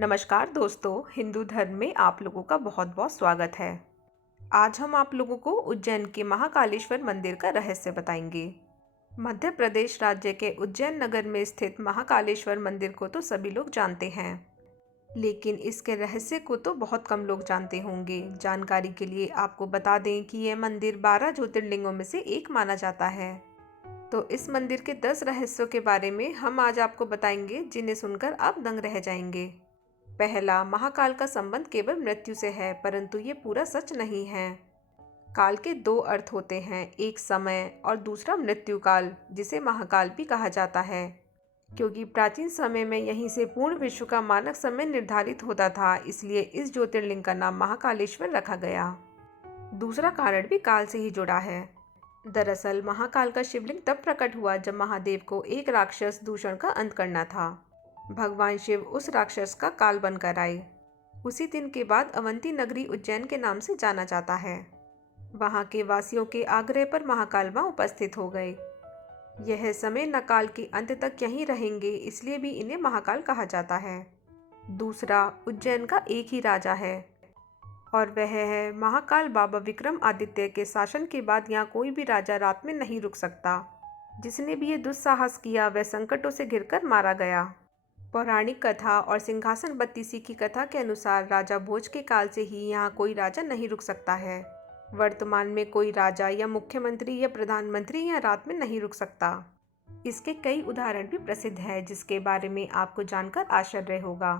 नमस्कार दोस्तों, हिंदू धर्म में आप लोगों का बहुत बहुत स्वागत है। आज हम आप लोगों को उज्जैन के महाकालेश्वर मंदिर का रहस्य बताएंगे। मध्य प्रदेश राज्य के उज्जैन नगर में स्थित महाकालेश्वर मंदिर को तो सभी लोग जानते हैं, लेकिन इसके रहस्य को तो बहुत कम लोग जानते होंगे। जानकारी के लिए आपको बता दें कि यह मंदिर 12 ज्योतिर्लिंगों में से एक माना जाता है। तो इस मंदिर के 10 रहस्यों के बारे में हम आज आपको बताएंगे, जिन्हें सुनकर आप दंग रह जाएंगे। पहला, महाकाल का संबंध केवल मृत्यु से है, परंतु ये पूरा सच नहीं है। काल के दो अर्थ होते हैं, एक समय और दूसरा मृत्यु काल, जिसे महाकाल भी कहा जाता है, क्योंकि प्राचीन समय में यहीं से पूर्ण विश्व का मानक समय निर्धारित होता था, इसलिए इस ज्योतिर्लिंग का नाम महाकालेश्वर रखा गया। दूसरा कारण भी काल से ही जुड़ा है। दरअसल महाकाल का शिवलिंग तब प्रकट हुआ जब महादेव को एक राक्षस दूषण का अंत करना था। भगवान शिव उस राक्षस का काल बनकर आए। उसी दिन के बाद अवंती नगरी उज्जैन के नाम से जाना जाता है। वहां के वासियों के आग्रह पर महाकाल वहां उपस्थित हो गए। यह समय न काल के अंत तक यहीं रहेंगे, इसलिए भी इन्हें महाकाल कहा जाता है। दूसरा, उज्जैन का एक ही राजा है और वह है महाकाल। बाबा विक्रमादित्य के शासन के बाद यहाँ कोई भी राजा रात में नहीं रुक सकता। जिसने भी ये दुस्साहस किया वह संकटों से घिरकर मारा गया। पौराणिक कथा और सिंहासन बत्तीसी की कथा के अनुसार राजा भोज के काल से ही यहाँ कोई राजा नहीं रुक सकता है। वर्तमान में कोई राजा या मुख्यमंत्री या प्रधानमंत्री यहाँ रात में नहीं रुक सकता। इसके कई उदाहरण भी प्रसिद्ध हैं, जिसके बारे में आपको जानकर आश्चर्य होगा।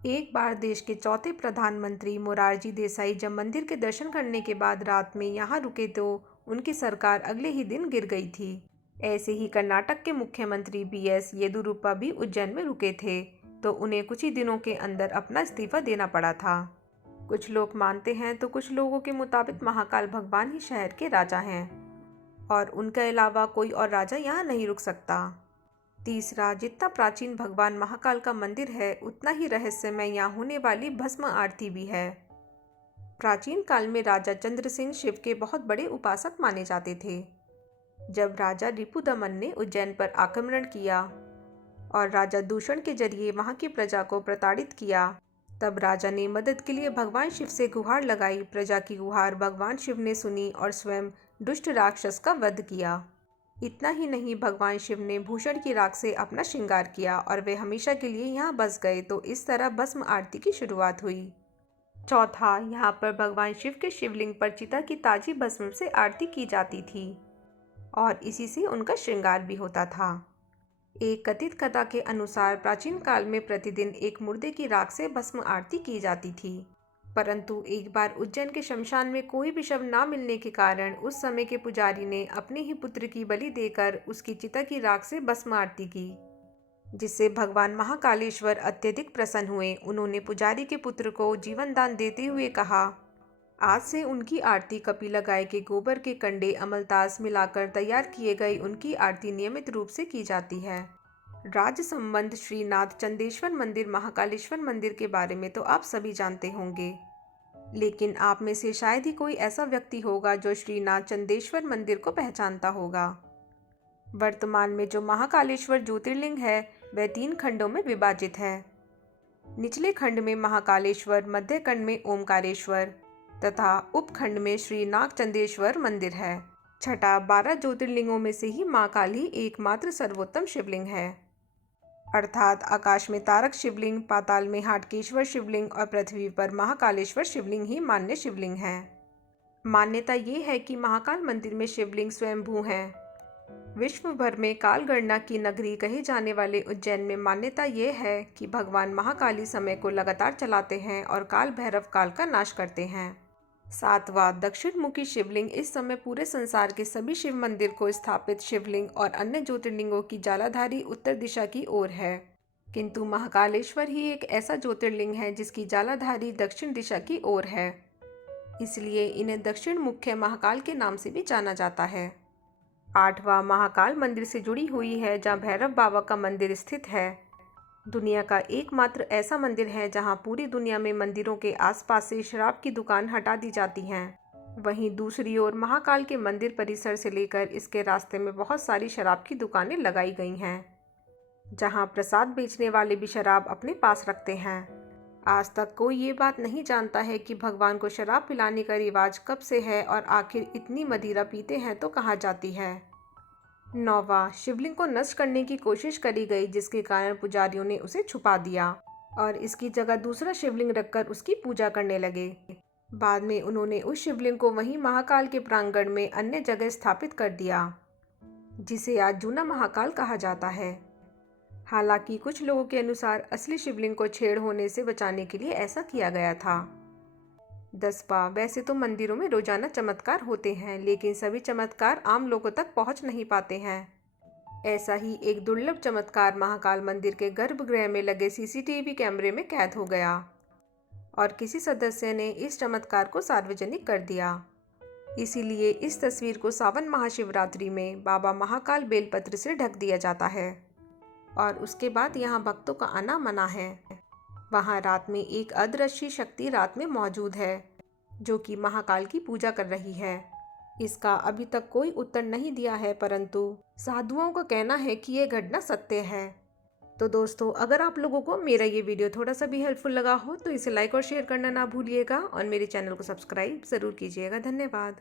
एक बार देश के चौथे प्रधानमंत्री मोरारजी देसाई जब मंदिर के दर्शन करने के बाद रात में यहाँ रुके तो उनकी सरकार अगले ही दिन गिर गई थी। ऐसे ही कर्नाटक के मुख्यमंत्री बीएस येदियुरप्पा भी उज्जैन में रुके थे, तो उन्हें कुछ ही दिनों के अंदर अपना इस्तीफा देना पड़ा था। कुछ लोग मानते हैं तो कुछ लोगों के मुताबिक महाकाल भगवान ही शहर के राजा हैं और उनके अलावा कोई और राजा यहाँ नहीं रुक सकता। तीसरा, जितना प्राचीन भगवान महाकाल का मंदिर है, उतना ही रहस्यमय यहाँ होने वाली भस्म आरती भी है। प्राचीन काल में राजा चंद्रसेन शिव के बहुत बड़े उपासक माने जाते थे। जब राजा रिपुदमन ने उज्जैन पर आक्रमण किया और राजा दूषण के जरिए वहां की प्रजा को प्रताड़ित किया, तब राजा ने मदद के लिए भगवान शिव से गुहार लगाई। प्रजा की गुहार भगवान शिव ने सुनी और स्वयं दुष्ट राक्षस का वध किया। इतना ही नहीं, भगवान शिव ने भूषण की राख से अपना श्रृंगार किया और वे हमेशा के लिए यहाँ बस गए, तो इस तरह भस्म आरती की शुरुआत हुई। चौथा, यहाँ पर भगवान शिव के शिवलिंग पर चिता की ताजी भस्म से आरती की जाती थी और इसी से उनका श्रृंगार भी होता था। एक कथित कथा के अनुसार प्राचीन काल में प्रतिदिन एक मुर्दे की राख से भस्म आरती की जाती थी, परंतु एक बार उज्जैन के शमशान में कोई भी शव ना मिलने के कारण उस समय के पुजारी ने अपने ही पुत्र की बलि देकर उसकी चिता की राख से भस्म आरती की, जिससे भगवान महाकालेश्वर अत्यधिक प्रसन्न हुए। उन्होंने पुजारी के पुत्र को जीवन दान देते हुए कहा, आज से उनकी आरती कपिला गाय के गोबर के कंडे अमलतास मिलाकर तैयार किए गए उनकी आरती नियमित रूप से की जाती है। राज्य संबंध श्रीनाथ चंदेश्वर मंदिर महाकालेश्वर मंदिर के बारे में तो आप सभी जानते होंगे, लेकिन आप में से शायद ही कोई ऐसा व्यक्ति होगा जो श्रीनाथ चंदेश्वर मंदिर को पहचानता होगा। वर्तमान में जो महाकालेश्वर ज्योतिर्लिंग है वह 3 खंडों में विभाजित है। निचले खंड में महाकालेश्वर, मध्य खंड में ओमकारेश्वर तथा उपखंड में श्रीनाथ चंदेश्वर मंदिर है। छठा, 12 ज्योतिर्लिंगों में से ही महाकाल ही एकमात्र सर्वोत्तम शिवलिंग है, अर्थात आकाश में तारक शिवलिंग, पाताल में हाटकेश्वर शिवलिंग और पृथ्वी पर महाकालेश्वर शिवलिंग ही मान्य शिवलिंग है। मान्यता ये है कि महाकाल मंदिर में शिवलिंग स्वयंभू हैं। विश्व भर में काल गणना की नगरी कहे जाने वाले उज्जैन में मान्यता ये है कि भगवान महाकाली समय को लगातार चलाते हैं और काल भैरव काल का नाश करते हैं। सातवां, दक्षिण मुखी शिवलिंग इस समय पूरे संसार के सभी शिव मंदिर को स्थापित शिवलिंग और अन्य ज्योतिर्लिंगों की जालाधारी उत्तर दिशा की ओर है, किंतु महाकालेश्वर ही एक ऐसा ज्योतिर्लिंग है जिसकी जालाधारी दक्षिण दिशा की ओर है, इसलिए इन्हें दक्षिण मुख्य महाकाल के नाम से भी जाना जाता है। आठवां, महाकाल मंदिर से जुड़ी हुई है जहाँ भैरव बाबा का मंदिर स्थित है। दुनिया का एकमात्र ऐसा मंदिर है जहां पूरी दुनिया में मंदिरों के आसपास से शराब की दुकान हटा दी जाती हैं। वहीं दूसरी ओर महाकाल के मंदिर परिसर से लेकर इसके रास्ते में बहुत सारी शराब की दुकानें लगाई गई हैं, जहां प्रसाद बेचने वाले भी शराब अपने पास रखते हैं। आज तक कोई ये बात नहीं जानता है कि भगवान को शराब पिलाने का रिवाज कब से है और आखिर इतनी मदिरा पीते हैं तो कहाँ जाती है। 9वां, शिवलिंग को नष्ट करने की कोशिश करी गई जिसके कारण पुजारियों ने उसे छुपा दिया और इसकी जगह दूसरा शिवलिंग रखकर उसकी पूजा करने लगे। बाद में उन्होंने उस शिवलिंग को वहीं महाकाल के प्रांगण में अन्य जगह स्थापित कर दिया, जिसे आज जूना महाकाल कहा जाता है। हालांकि कुछ लोगों के अनुसार असली शिवलिंग को छेड़ होने से बचाने के लिए ऐसा किया गया था। 10वां, वैसे तो मंदिरों में रोजाना चमत्कार होते हैं, लेकिन सभी चमत्कार आम लोगों तक पहुंच नहीं पाते हैं। ऐसा ही एक दुर्लभ चमत्कार महाकाल मंदिर के गर्भगृह में लगे सीसीटीवी कैमरे में कैद हो गया और किसी सदस्य ने इस चमत्कार को सार्वजनिक कर दिया। इसीलिए इस तस्वीर को सावन महाशिवरात्रि में बाबा महाकाल बेलपत्र से ढक दिया जाता है और उसके बाद यहाँ भक्तों का आना मना है। वहाँ रात में एक अदृश्य शक्ति रात में मौजूद है जो कि महाकाल की पूजा कर रही है। इसका अभी तक कोई उत्तर नहीं दिया है, परंतु साधुओं का कहना है कि ये घटना सत्य है। तो दोस्तों, अगर आप लोगों को मेरा ये वीडियो थोड़ा सा भी हेल्पफुल लगा हो तो इसे लाइक और शेयर करना ना भूलिएगा और मेरे चैनल को सब्सक्राइब ज़रूर कीजिएगा। धन्यवाद।